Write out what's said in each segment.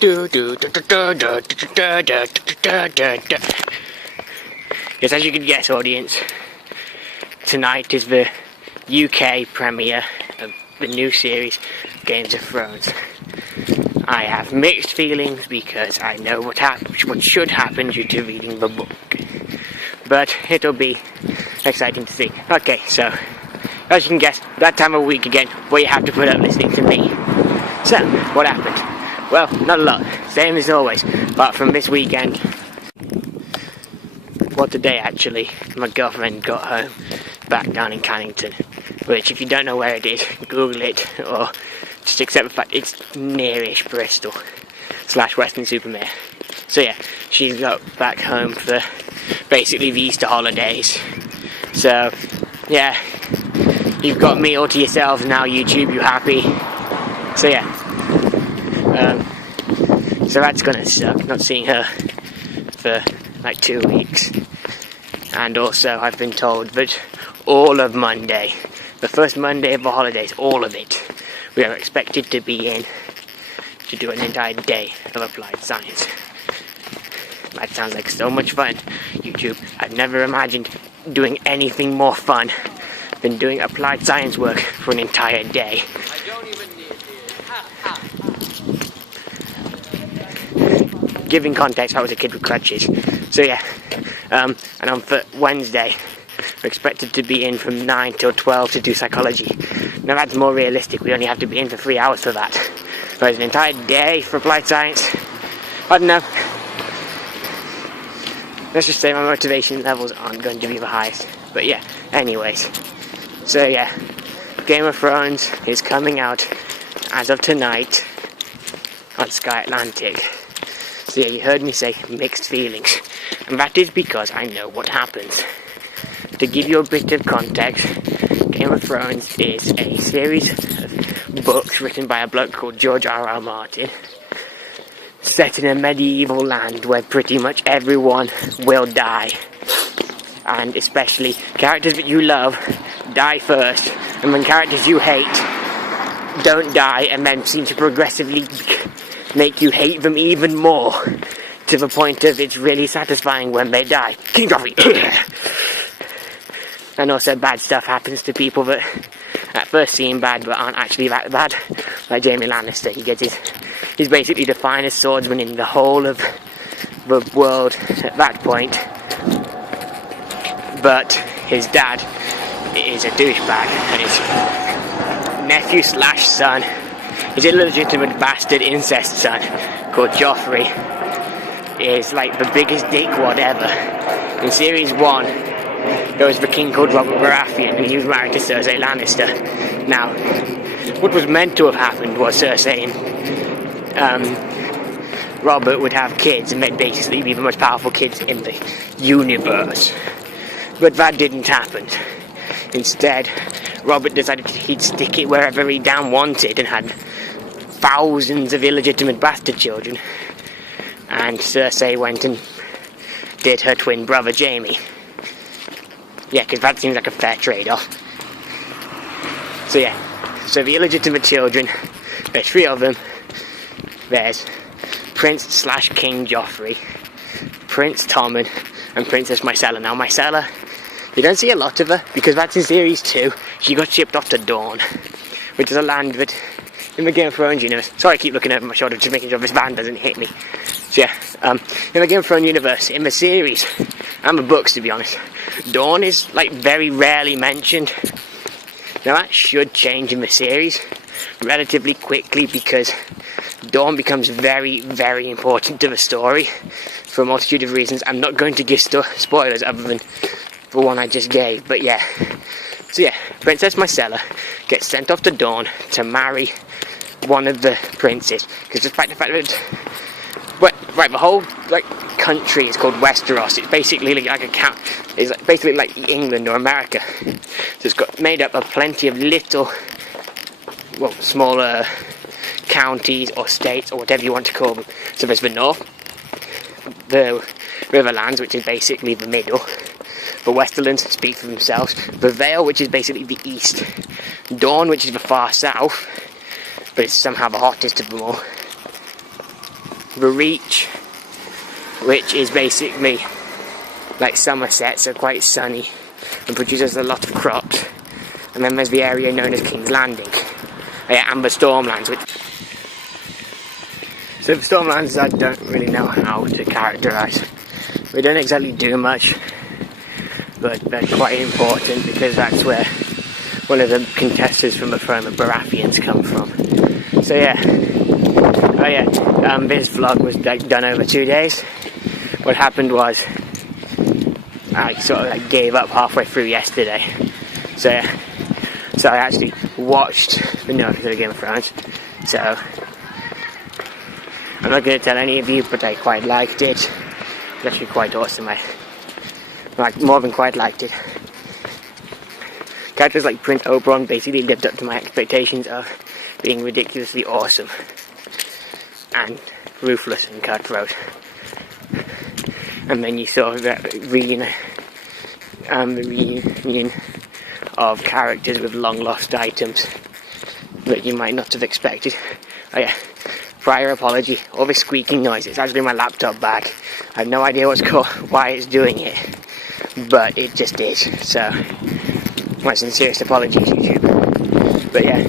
Yes, as you can guess, audience, tonight is the UK premiere of the new series, Games of Thrones. I have mixed feelings because I know what should happen due to reading the book. But it'll be exciting to see. Okay, so, as you can guess, that time of week again, where you have to put up listening to me. So, what happened? Well, not a lot. Same as always, apart from this weekend. Well, today actually, my girlfriend got home back down in Cannington, which, if you don't know where it is, Google it, or just accept the fact it's nearish Bristol / Weston-super-Mare. So yeah, she got back home for basically the Easter holidays. So yeah, you've got me all to yourselves now, YouTube. You happy? So yeah, so that's gonna suck, not seeing her for like 2 weeks. And also, I've been told that all of Monday, the first Monday of the holidays, all of it, we are expected to be in to do an entire day of applied science. That sounds like so much fun, YouTube. I've never imagined doing anything more fun than doing applied science work for an entire day. I don't even need Giving context, I was a kid with crutches. So yeah, and on Wednesday, we're expected to be in from 9 till 12 to do psychology. Now that's more realistic, we only have to be in for 3 hours for that. Whereas an entire day for applied science, I don't know. Let's just say my motivation levels aren't going to be the highest. But yeah, anyways. So yeah, Game of Thrones is coming out as of tonight on Sky Atlantic. So yeah, you heard me say mixed feelings. And that is because I know what happens. To give you a bit of context, Game of Thrones is a series of books written by a bloke called George R.R. Martin, set in a medieval land where pretty much everyone will die. And especially characters that you love die first, and when characters you hate don't die and then seem to progressively make you hate them even more, to the point of it's really satisfying when they die. King Joffrey! And also bad stuff happens to people that at first seem bad but aren't actually that bad. Like Jaime Lannister, he's basically the finest swordsman in the whole of the world at that point. But his dad is a douchebag, and his nephew / son is a legitimate bastard incest son called Joffrey. Is like the biggest dickwad ever. In series 1, there was the king called Robert Baratheon, and he was married to Cersei Lannister. Now, what was meant to have happened was Cersei and Robert would have kids, and they'd basically be the most powerful kids in the universe. But that didn't happen. Instead, Robert decided he'd stick it wherever he damn wanted, and had thousands of illegitimate bastard children. And Cersei went and did her twin brother Jaime. Yeah, because that seems like a fair trade-off. So yeah, so the illegitimate children, there's 3 of them. There's Prince / King Joffrey, Prince Tommen, and Princess Myrcella. Now Myrcella, you don't see a lot of her, because that's in series 2. She got shipped off to Dorne, which is a land that, in the Game of Thrones universe, sorry I keep looking over my shoulder just making sure this van doesn't hit me. So yeah, in the Game of Thrones universe, in the series, and the books to be honest, Dorne is like very rarely mentioned. Now that should change in the series relatively quickly, because Dorne becomes very, very important to the story for a multitude of reasons. I'm not going to give spoilers other than the one I just gave, but yeah. So yeah, Princess Myrcella gets sent off to Dorne to marry one of the princes, because despite the fact that the whole country is called Westeros. It's basically like a it's basically like England or America. So it's got made up of plenty of little, smaller counties or states or whatever you want to call them. So there's the north, the Riverlands, which is basically the middle. The Westerlands speak for themselves. The Vale, which is basically the east. Dorne, which is the far south, but it's somehow the hottest of them all. the Reach, which is basically like Somerset, so quite sunny, and produces a lot of crops. And then there's the area known as King's Landing, and the Stormlands. So the Stormlands I don't really know how to characterise. We don't exactly do much, but they're quite important because that's where one of the contestants from the firm of Baratheons come from. So yeah, this vlog was done over 2 days. What happened was I sort of gave up halfway through yesterday. So I actually watched the new episode of Game of Thrones. So I'm not going to tell any of you, but I quite liked it. It's actually quite awesome. I more than quite liked it. Characters like Prince Oberyn basically lived up to my expectations of being ridiculously awesome and ruthless and cutthroat. And then you saw the reunion of characters with long lost items that you might not have expected. Oh yeah, prior apology, all this squeaking noise, it's actually my laptop bag. I have no idea why it's doing it, but it just did. So my sincerest apologies, YouTube. But yeah,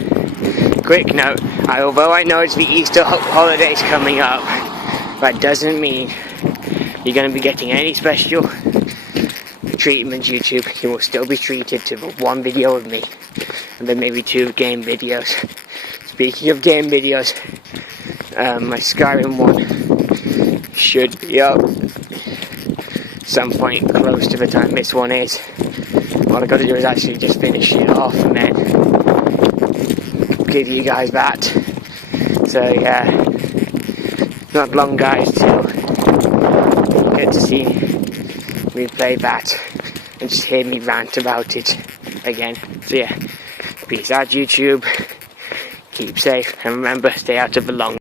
quick note, although I know it's the Easter holidays coming up, that doesn't mean you're going to be getting any special treatment, YouTube. You will still be treated to one video of me, and then maybe 2 game videos. Speaking of game videos, my Skyrim one should be up some point close to the time this one is. All I got to do is actually just finish it off and then give you guys that. So yeah, not long guys till you get to see me play that and just hear me rant about it again. So yeah, peace out YouTube, keep safe, and remember, stay out of the long